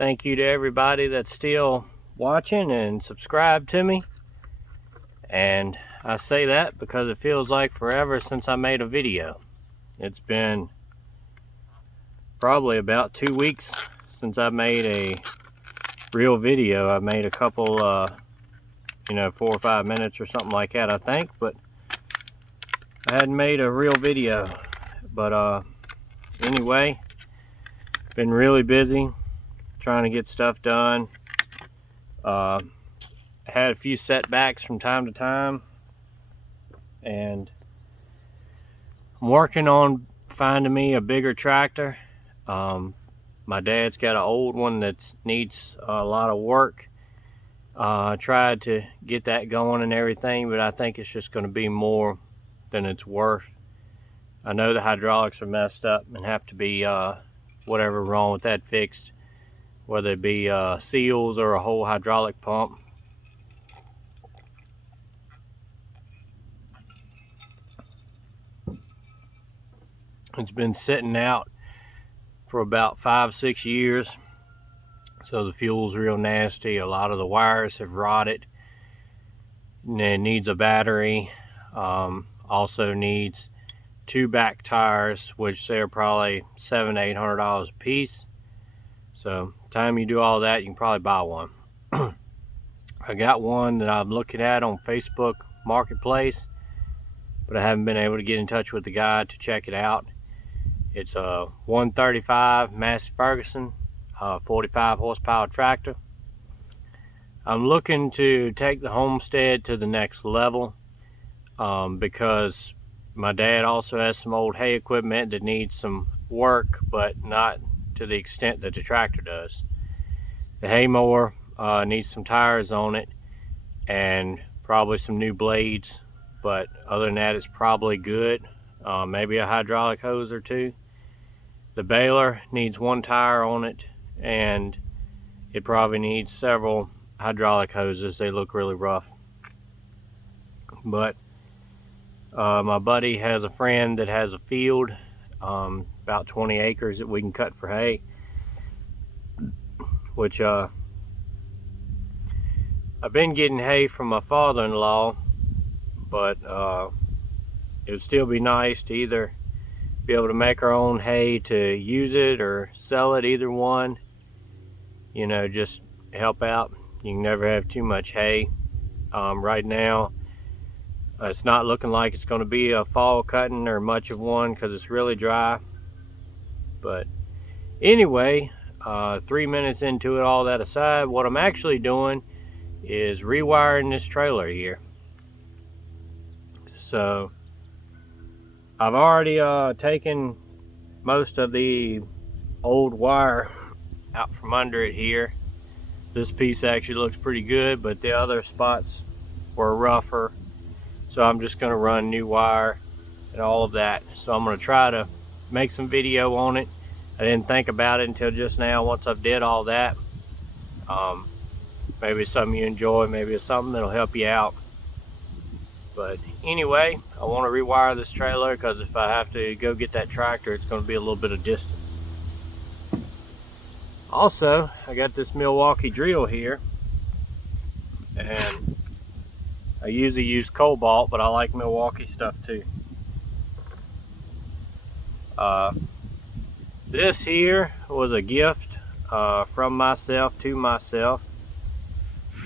Thank you to everybody that's still watching and subscribed to me. And I say that because it feels like forever since I made a video. It's been probably about 2 weeks since I made a real video. I made a couple, 4 or 5 minutes or something like that, I think, but I hadn't made a real video. But anyway, been really busy trying to get stuff done. I had a few setbacks from time to time, and I'm working on finding me a bigger tractor. My dad's got an old one that needs a lot of work. I tried to get that going and everything, but I think it's just going to be more than it's worth. I know the hydraulics are messed up and have to be whatever wrong with that fixed, whether it be seals or a whole hydraulic pump. It's been sitting out for about 5-6 years, so the fuel's real nasty. A lot of the wires have rotted, and it needs a battery. Also needs 2 back tires, which they're probably $700-800 a piece. So time you do all that, you can probably buy one. I got one that I'm looking at on Facebook Marketplace, but I haven't been able to get in touch with the guy to check it out. It's a 135 Massey Ferguson 45 horsepower tractor. I'm looking to take the homestead to the next level because my dad also has some old hay equipment that needs some work, but not to the extent that the tractor does. The hay mower needs some tires on it and probably some new blades, but other than that, it's probably good. Maybe a hydraulic hose or two. The baler needs 1 tire on it, and it probably needs several hydraulic hoses. They look really rough. But my buddy has a friend that has a field, about 20 acres that we can cut for hay, which I've been getting hay from my father-in-law, but it would still be nice to either be able to make our own hay to use it or sell it, either one. Just help out. You can never have too much hay. Right now, it's not looking like it's going to be a fall cutting or much of one because it's really dry. But anyway, 3 minutes into it, all that aside, what I'm actually doing is rewiring this trailer here. So I've already taken most of the old wire out from under it here. This piece actually looks pretty good, but the other spots were rougher. So I'm just going to run new wire and all of that. So I'm going to try to make some video on it. I didn't think about it until just now. Once I've did all that, maybe it's something you enjoy, maybe it's something that'll help you out. But anyway, I want to rewire this trailer because if I have to go get that tractor, it's going to be a little bit of distance. Also, I got this Milwaukee drill here, and I usually use Cobalt, but I like Milwaukee stuff too. This here was a gift from myself to myself.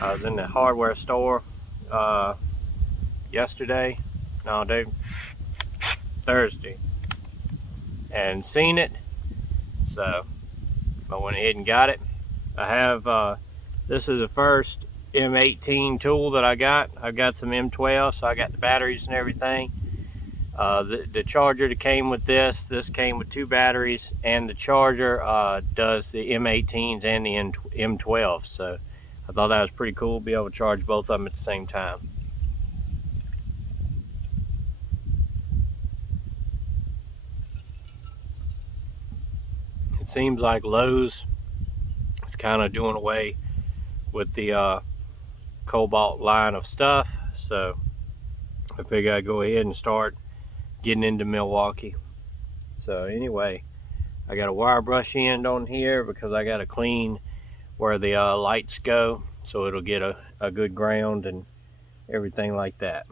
I was in the hardware store Thursday, and seen it, so I went ahead and got it. I have this is the first M18 tool that I got. I've got some M12, so I got the batteries and everything. The charger that came with this came with 2 batteries, and the charger does the M18s and the M12, so I thought that was pretty cool to be able to charge both of them at the same time. It seems like Lowe's is kind of doing away with the Cobalt line of stuff, so I figured I'd go ahead and start getting into Milwaukee. So anyway, I got a wire brush end on here because I got to clean where the lights go, so it'll get a good ground and everything like that.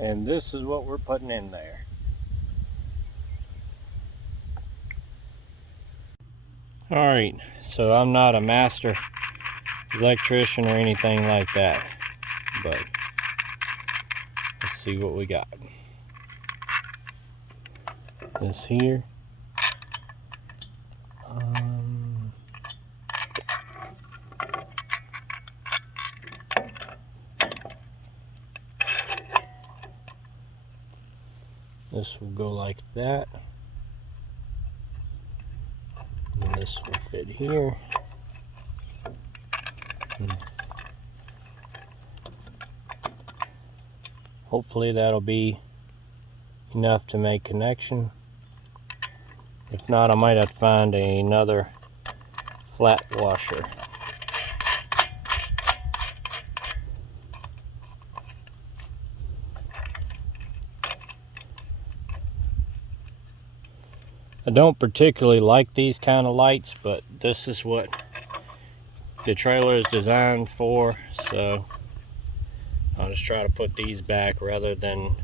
And this is what we're putting in there. Alright, so I'm not a master electrician or anything like that, but let's see what we got. This here. This will go like that. And this will fit here. Hopefully that'll be enough to make connection. If not, I might have to find another flat washer. I don't particularly like these kind of lights, but this is what the trailer is designed for, so I'll just try to put these back rather than,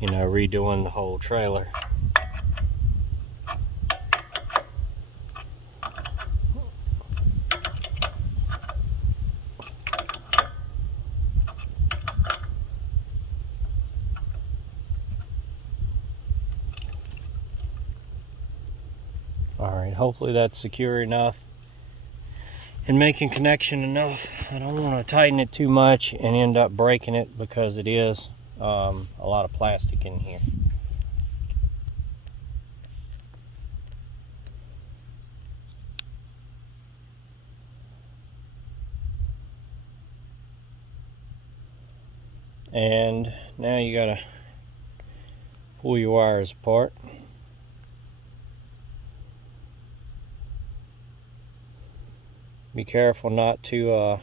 you know, redoing the whole trailer. Alright, hopefully that's secure enough and making connection enough. I don't want to tighten it too much and end up breaking it, because it is a lot of plastic in here. And now you gotta pull your wires apart. Be careful not to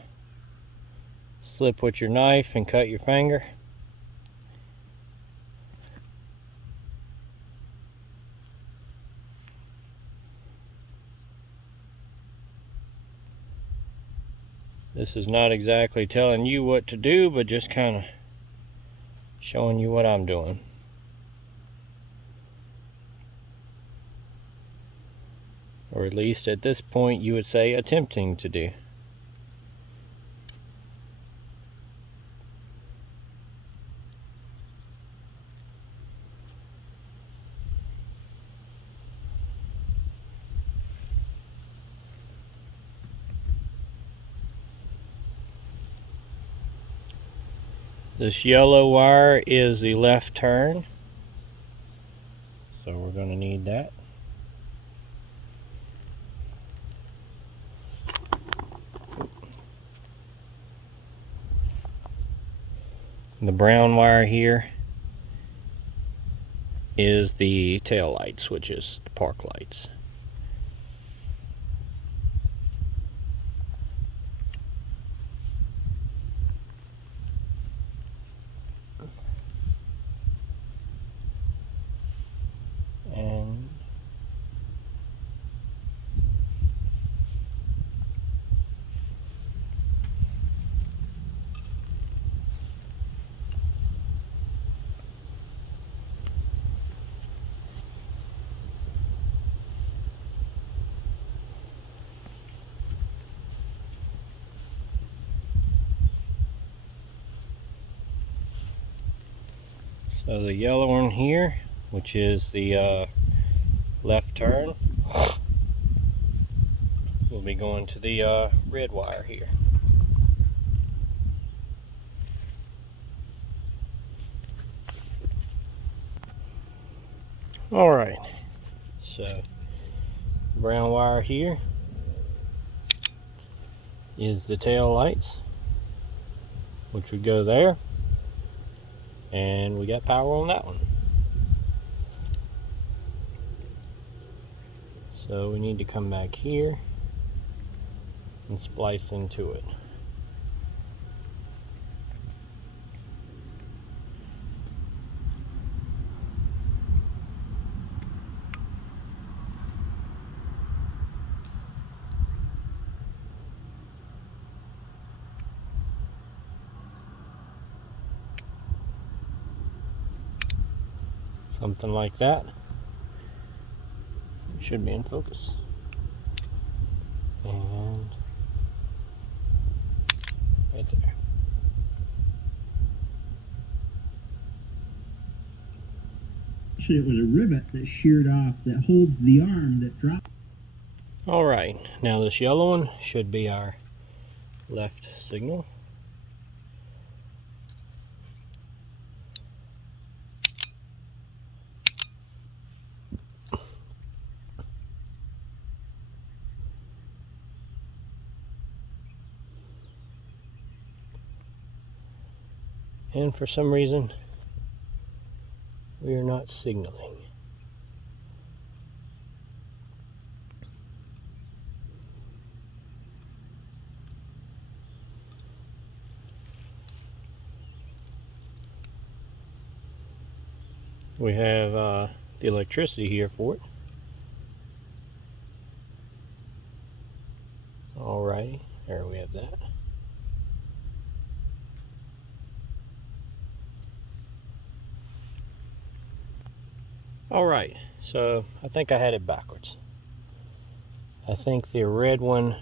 slip with your knife and cut your finger. This is not exactly telling you what to do, but just kind of showing you what I'm doing. Or at least at this point you would say attempting to do. This yellow wire is the left turn, so we're going to need that. The brown wire here is the tail lights, which is the park lights. And so the yellow one here, which is the left turn, will be going to the red wire here. All right, so brown wire here is the tail lights, which would go there, and we got power on that one. So we need to come back here and splice into it. Something like that. Should be in focus. And right there. Actually, it was a rivet that sheared off that holds the arm that dropped. All right, now this yellow one should be our left signal. And for some reason, we are not signaling. We have the electricity here for it. Alrighty, there we have that. Alright, so I think I had it backwards. I think the red one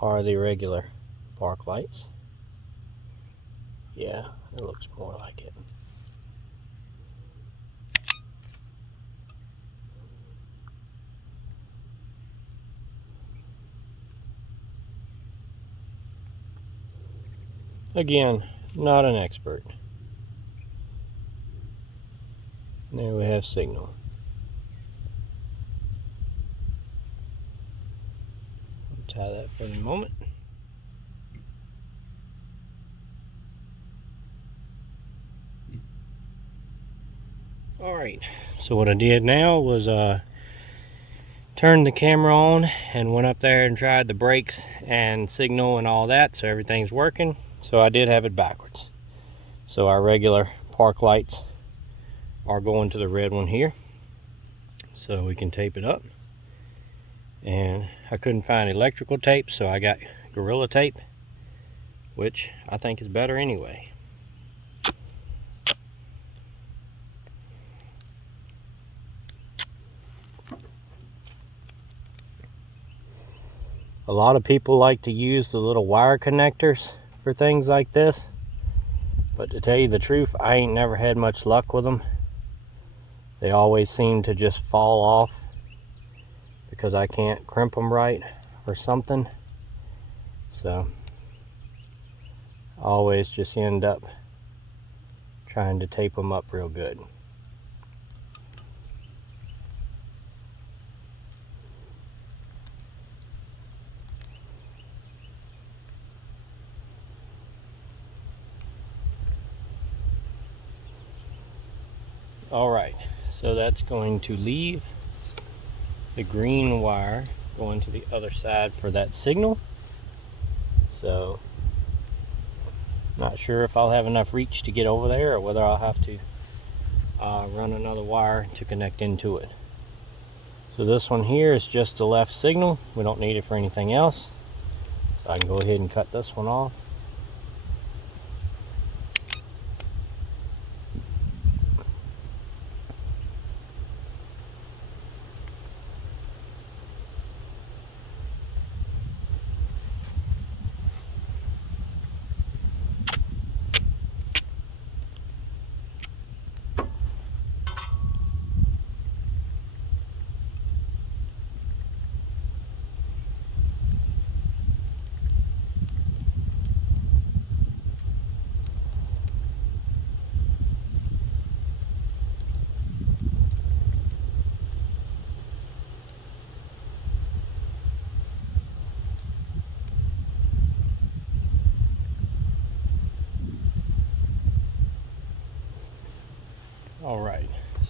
are the regular park lights. Yeah, it looks more like it. Again, not an expert. There we have signal. Tie that for the moment. Alright, so what I did now was turned the camera on and went up there and tried the brakes and signal and all that, so everything's working. So I did have it backwards. So our regular park lights are going to the red one here, so we can tape it up. And I couldn't find electrical tape, so I got Gorilla Tape, which I think is better anyway. A lot of people like to use the little wire connectors for things like this, but to tell you the truth, I ain't never had much luck with them. They always seem to just fall off because I can't crimp them right or something. So I always just end up trying to tape them up real good. Alright, so that's going to leave the green wire going to the other side for that signal. So not sure if I'll have enough reach to get over there or whether I'll have to run another wire to connect into it. So this one here is just the left signal. We don't need it for anything else. So I can go ahead and cut this one off.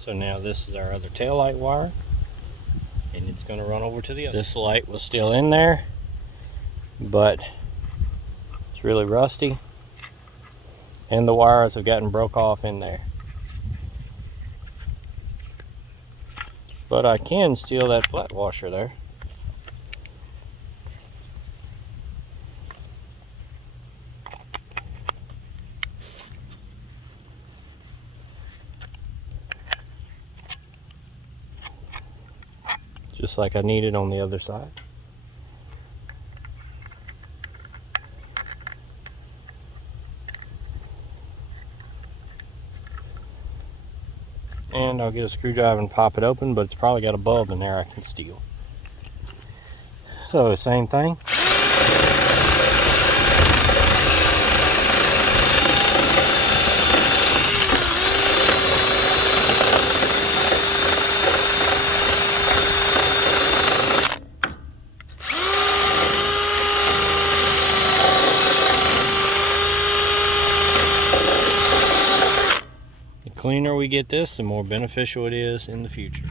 So now this is our other tail light wire, and it's going to run over to the other. This light was still in there, but it's really rusty, and the wires have gotten broke off in there. But I can steal that flat washer there. Just like I needed on the other side. And I'll get a screwdriver and pop it open, but it's probably got a bulb in there I can steal. So same thing. The cleaner we get this, the more beneficial it is in the future.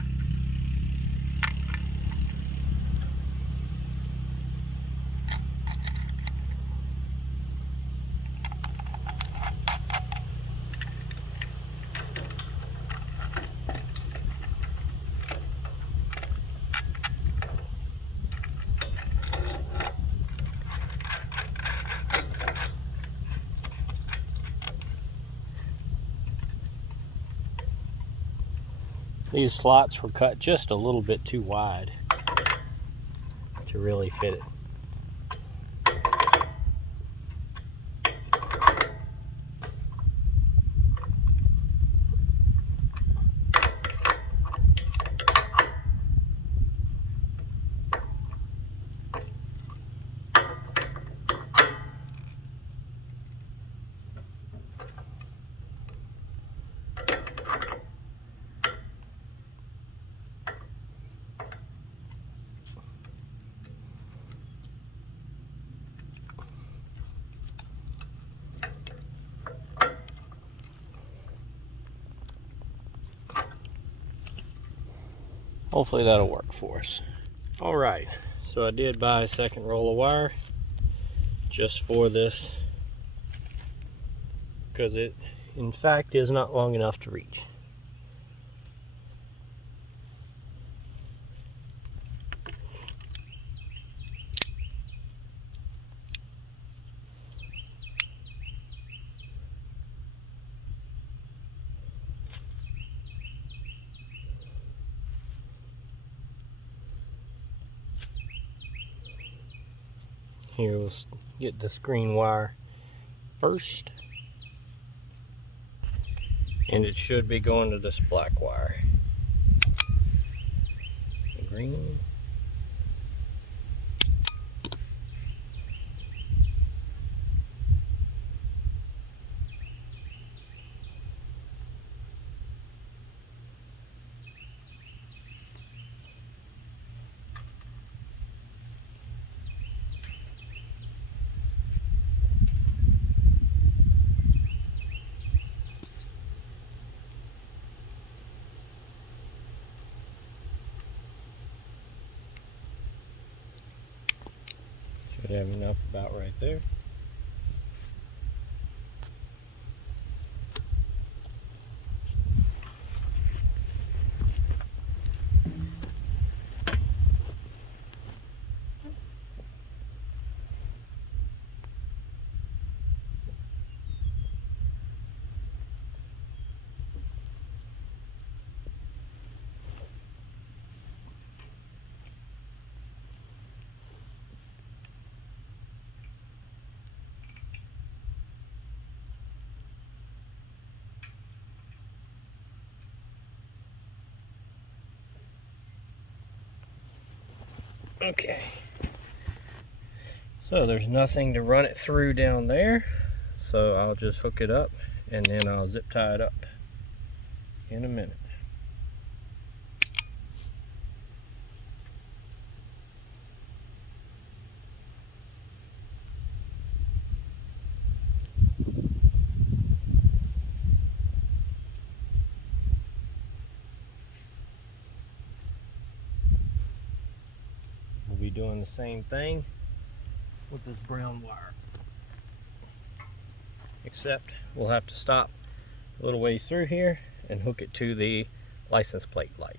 These slots were cut just a little bit too wide to really fit it. Hopefully that'll work for us. Alright, so I did buy a second roll of wire just for this, because it in fact is not long enough to reach. Here, we'll get this green wire first, and it should be going to this black wire. The green. Should have enough about right there. Okay, so there's nothing to run it through down there, so I'll just hook it up and then I'll zip tie it up in a minute. doing the same thing with this brown wire. Except we'll have to stop a little ways through here and hook it to the license plate light.